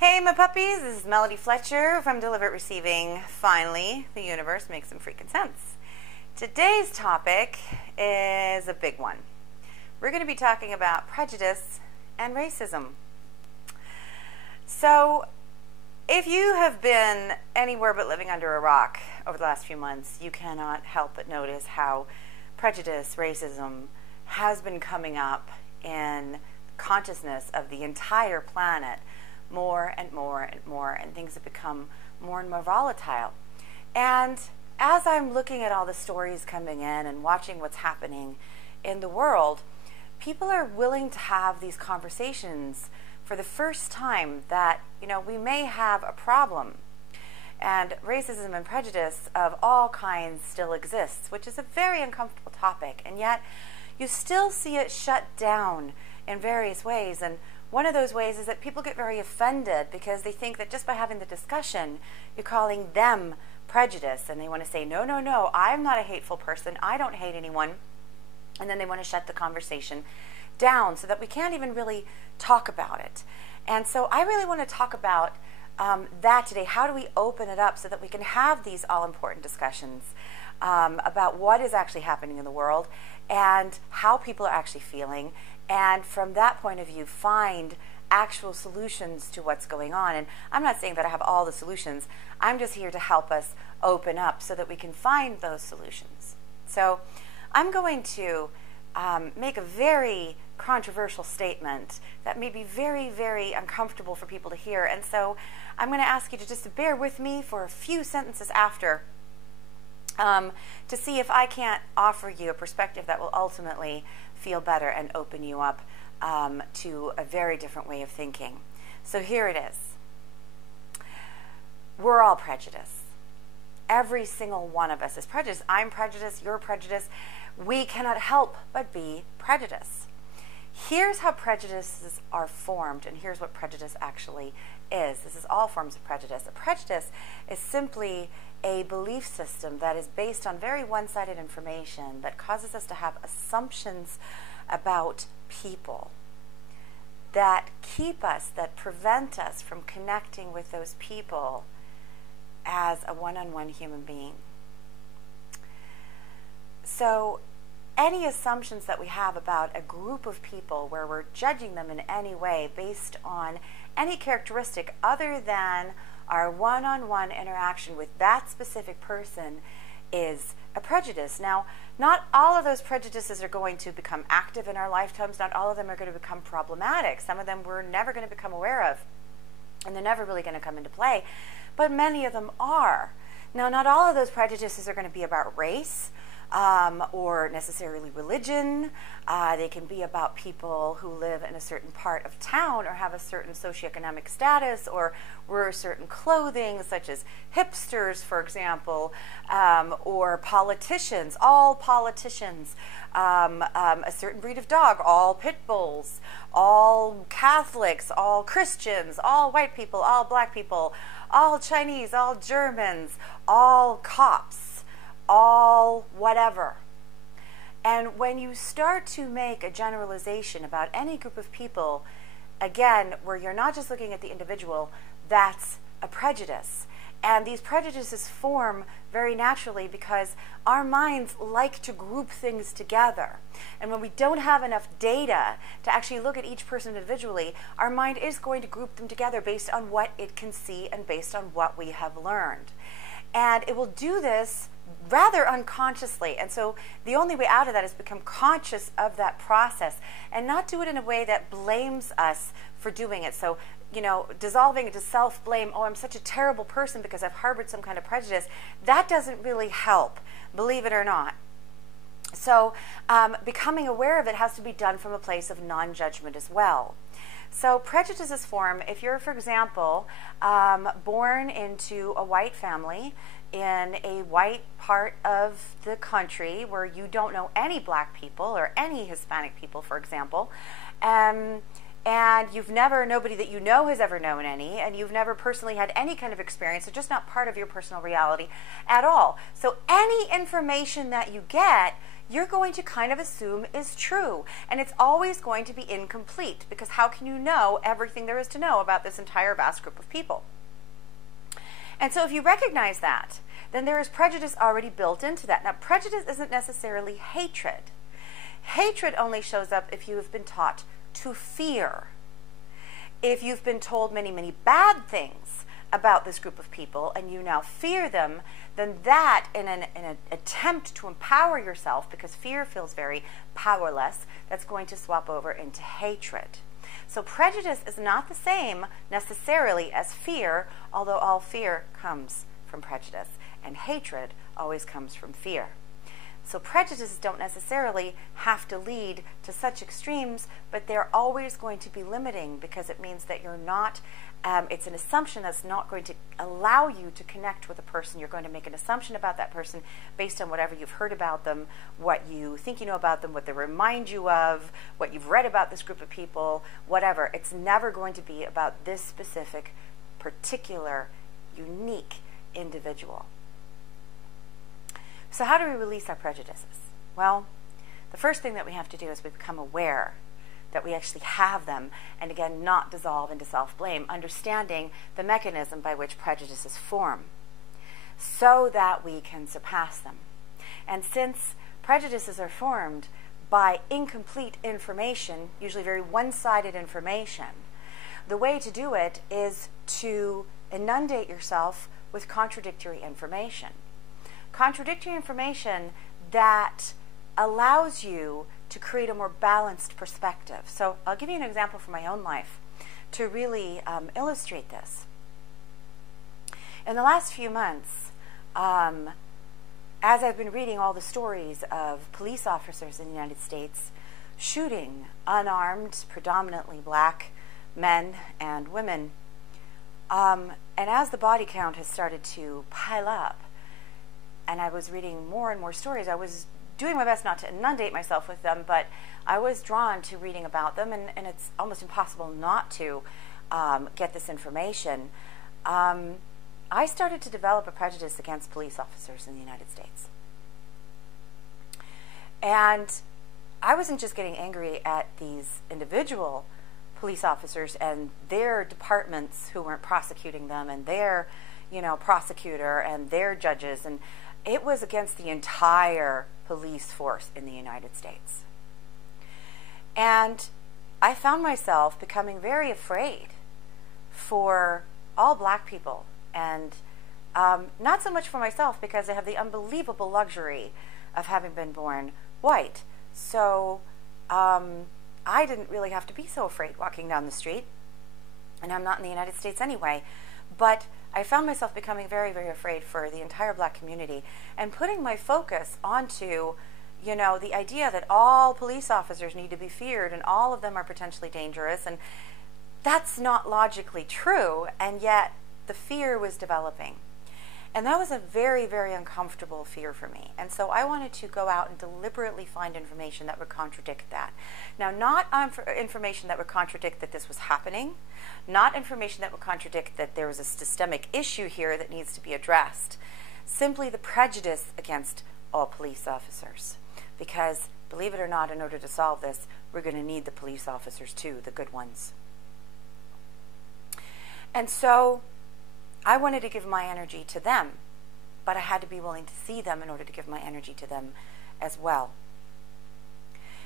Hey, my puppies, this is Melody Fletcher from Deliberate Receiving. Finally, the universe makes some freaking sense. Today's topic is a big one. We're going to be talking about prejudice and racism. So, if you have been anywhere but living under a rock over the last few months, you cannot help but notice how prejudice, racism has been coming up in consciousness of the entire planet more and more and more, and things have become more and more volatile. And as I'm looking at all the stories coming in and watching what's happening in the world, people are willing to have these conversations for the first time that, we may have a problem. And racism and prejudice of all kinds still exists, which is a very uncomfortable topic, and yet you still see it shut down in various ways. And one of those ways is that people get very offended because they think that just by having the discussion, you're calling them prejudice. And they want to say, no, I'm not a hateful person. I don't hate anyone. And then they want to shut the conversation down so that we can't even really talk about it. And so I really want to talk about that today. How do we open it up so that we can have these all-important discussions about what is actually happening in the world and how people are actually feeling, and from that point of view, find actual solutions to what's going on. And I'm not saying that I have all the solutions. I'm just here to help us open up so that we can find those solutions. So I'm going to make a very controversial statement that may be very, very uncomfortable for people to hear. And so I'm going to ask you to just bear with me for a few sentences after to see if I can't offer you a perspective that will ultimately feel better and open you up to a very different way of thinking. So here it is. We're all prejudiced. Every single one of us is prejudiced. I'm prejudiced. You're prejudiced. We cannot help but be prejudiced. Here's how prejudices are formed, and here's what prejudice actually is. This is all forms of prejudice. A prejudice is simply a belief system that is based on very one-sided information that causes us to have assumptions about people that keep us, that prevent us from connecting with those people as a one-on-one human being. So any assumptions that we have about a group of people where we're judging them in any way based on any characteristic other than our one-on-one interaction with that specific person is a prejudice. Now, not all of those prejudices are going to become active in our lifetimes. Not all of them are going to become problematic. Some of them we're never going to become aware of, and they're never really going to come into play, but many of them are. Now, not all of those prejudices are going to be about race or necessarily religion. They can be about people who live in a certain part of town or have a certain socioeconomic status or wear certain clothing, such as hipsters, for example, or politicians, all politicians, a certain breed of dog, all pit bulls, all Catholics, all Christians, all white people, all black people, all Chinese, all Germans, all cops, all whatever. And when you start to make a generalization about any group of people, again, where you're not just looking at the individual, that's a prejudice. And these prejudices form very naturally because our minds like to group things together. And when we don't have enough data to actually look at each person individually, our mind is going to group them together based on what it can see and based on what we have learned. And it will do this rather unconsciously. And so the only way out of that is become conscious of that process and not do it in a way that blames us for doing it. So, dissolving into self-blame, oh, I'm such a terrible person because I've harbored some kind of prejudice, that doesn't really help, believe it or not. So becoming aware of it has to be done from a place of non-judgment as well. So prejudices form if you're, for example, born into a white family in a white part of the country where you don't know any black people or any Hispanic people, for example, and nobody that you know has ever known any, and you've never personally had any kind of experience, so just not part of your personal reality at all. So any information that you get, you're going to kind of assume is true. And it's always going to be incomplete, because how can you know everything there is to know about this entire vast group of people? And so if you recognize that, then there is prejudice already built into that. Now, prejudice isn't necessarily hatred. Hatred only shows up if you have been taught to fear. If you've been told many, many bad things about this group of people and you now fear them, then that, in an attempt to empower yourself, because fear feels very powerless, that's going to swap over into hatred. So prejudice is not the same necessarily as fear, although all fear comes from prejudice, and hatred always comes from fear. So prejudices don't necessarily have to lead to such extremes, but they're always going to be limiting, because it means that you're not, it's an assumption that's not going to allow you to connect with a person. You're going to make an assumption about that person based on whatever you've heard about them, what you think you know about them, what they remind you of, what you've read about this group of people, whatever. It's never going to be about this specific, particular, unique individual. So how do we release our prejudices? Well, the first thing that we have to do is we become aware that we actually have them, and again, not dissolve into self-blame, understanding the mechanism by which prejudices form so that we can surpass them. And since prejudices are formed by incomplete information, usually very one-sided information, the way to do it is to inundate yourself with contradictory information. Contradictory information that allows you to create a more balanced perspective. So I'll give you an example from my own life to really illustrate this. In the last few months, as I've been reading all the stories of police officers in the United States shooting unarmed, predominantly black men and women, and as the body count has started to pile up, and I was reading more and more stories, I was doing my best not to inundate myself with them, but I was drawn to reading about them, and it's almost impossible not to get this information. I started to develop a prejudice against police officers in the United States. And I wasn't just getting angry at these individual police officers and their departments who weren't prosecuting them, and their, prosecutor and their judges, and it was against the entire police force in the United States. And I found myself becoming very afraid for all black people, and not so much for myself, because I have the unbelievable luxury of having been born white. So I didn't really have to be so afraid walking down the street, and I'm not in the United States anyway. But I found myself becoming very, very afraid for the entire black community, and putting my focus onto, the idea that all police officers need to be feared and all of them are potentially dangerous. And that's not logically true, and yet the fear was developing. And that was a very, very uncomfortable fear for me. And so I wanted to go out and deliberately find information that would contradict that. Now, not information that would contradict that this was happening, not information that would contradict that there was a systemic issue here that needs to be addressed, simply the prejudice against all police officers. Because, believe it or not, in order to solve this, we're going to need the police officers too, the good ones. And so I wanted to give my energy to them, but I had to be willing to see them in order to give my energy to them as well.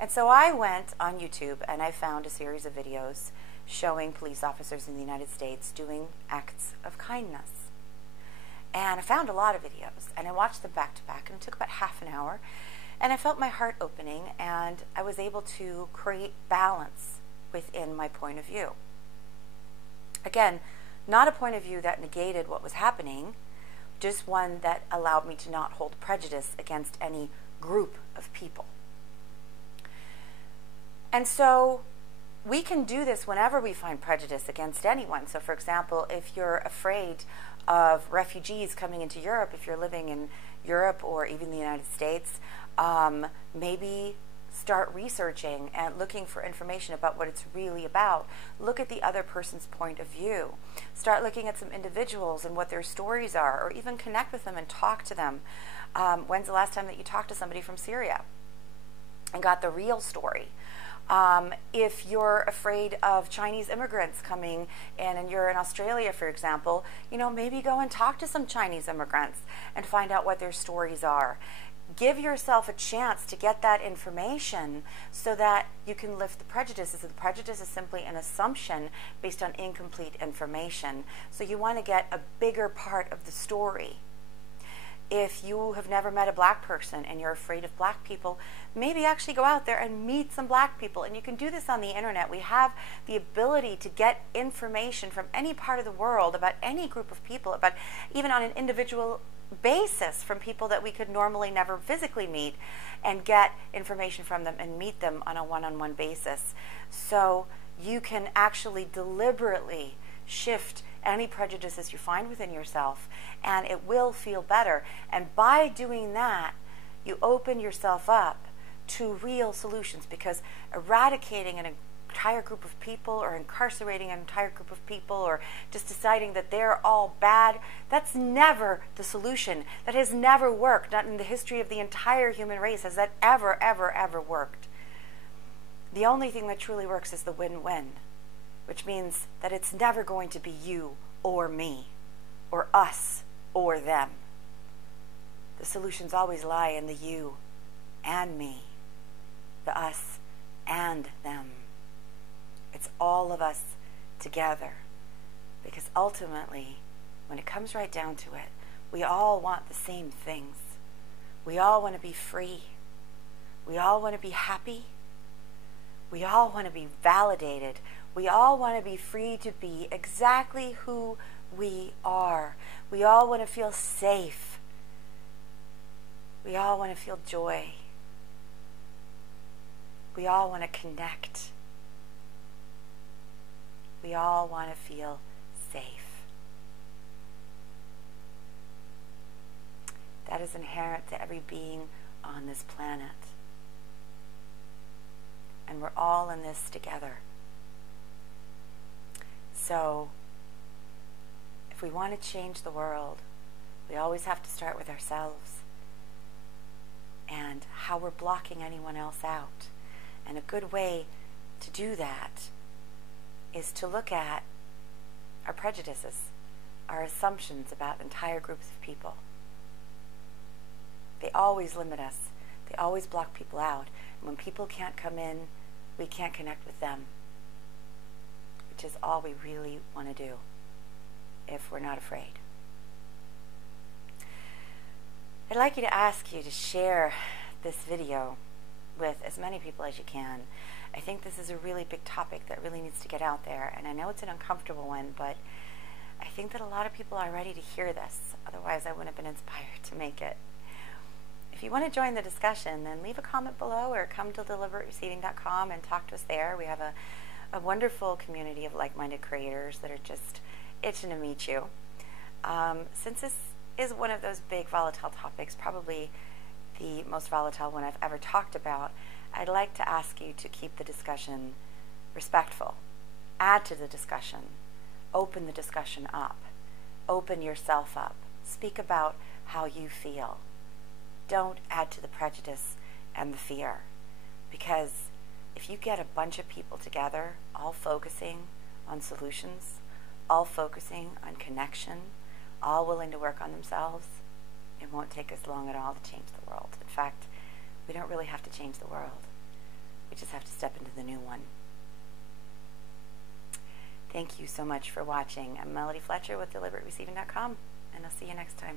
And so I went on YouTube and I found a series of videos showing police officers in the United States doing acts of kindness. And I found a lot of videos, and I watched them back to back, and it took about half an hour, and I felt my heart opening, and I was able to create balance within my point of view. Again, not a point of view that negated what was happening, just one that allowed me to not hold prejudice against any group of people. And so we can do this whenever we find prejudice against anyone. So for example, if you're afraid of refugees coming into Europe, if you're living in Europe or even the United States, maybe start researching and looking for information about what it's really about. Look at the other person's point of view. Start looking at some individuals and what their stories are, or even connect with them and talk to them. When's the last time that you talked to somebody from Syria? and got the real story. If you're afraid of Chinese immigrants coming in and you're in Australia, for example, maybe go and talk to some Chinese immigrants and find out what their stories are. Give yourself a chance to get that information so that you can lift the prejudices. The prejudice is simply an assumption based on incomplete information. So you want to get a bigger part of the story. If you have never met a black person and you're afraid of black people, maybe actually go out there and meet some black people. And you can do this on the internet. We have the ability to get information from any part of the world about any group of people, about even on an individual basis from people that we could normally never physically meet, and get information from them and meet them on a one-on-one basis. So you can actually deliberately shift any prejudices you find within yourself, and it will feel better. And by doing that, you open yourself up to real solutions, because eradicating an entire group of people or incarcerating an entire group of people or just deciding that they're all bad, that's never the solution. That has never worked. Not in the history of the entire human race has that ever, ever, ever worked. The only thing that truly works is the win-win, which means that it's never going to be you or me or us or them. The solutions always lie in the you and me, the us and them. It's all of us together, because ultimately, when it comes right down to it, we all want the same things. We all want to be free. We all want to be happy. We all want to be validated. We all want to be free to be exactly who we are. We all want to feel safe. We all want to feel joy. We all want to connect. We all want to feel safe. That is inherent to every being on this planet. And we're all in this together. So, if we want to change the world, we always have to start with ourselves and how we're blocking anyone else out. And a good way to do that is to look at our prejudices, our assumptions about entire groups of people. They always limit us. They always block people out. And when people can't come in, we can't connect with them, which is all we really want to do if we're not afraid. I'd like you to ask you to share this video with as many people as you can. I think this is a really big topic that really needs to get out there, and I know it's an uncomfortable one, but I think that a lot of people are ready to hear this. Otherwise, I wouldn't have been inspired to make it. If you want to join the discussion, then leave a comment below or come to deliberatereceiving.com and talk to us there. We have a wonderful community of like-minded creators that are just itching to meet you. Since this is one of those big volatile topics, probably the most volatile one I've ever talked about, I'd like to ask you to keep the discussion respectful. Add to the discussion. Open the discussion up. Open yourself up. Speak about how you feel. Don't add to the prejudice and the fear. Because if you get a bunch of people together, all focusing on solutions, all focusing on connection, all willing to work on themselves, it won't take us long at all to change the world. In fact, we don't really have to change the world. We just have to step into the new one. Thank you so much for watching. I'm Melody Fletcher with deliberatereceiving.com, and I'll see you next time.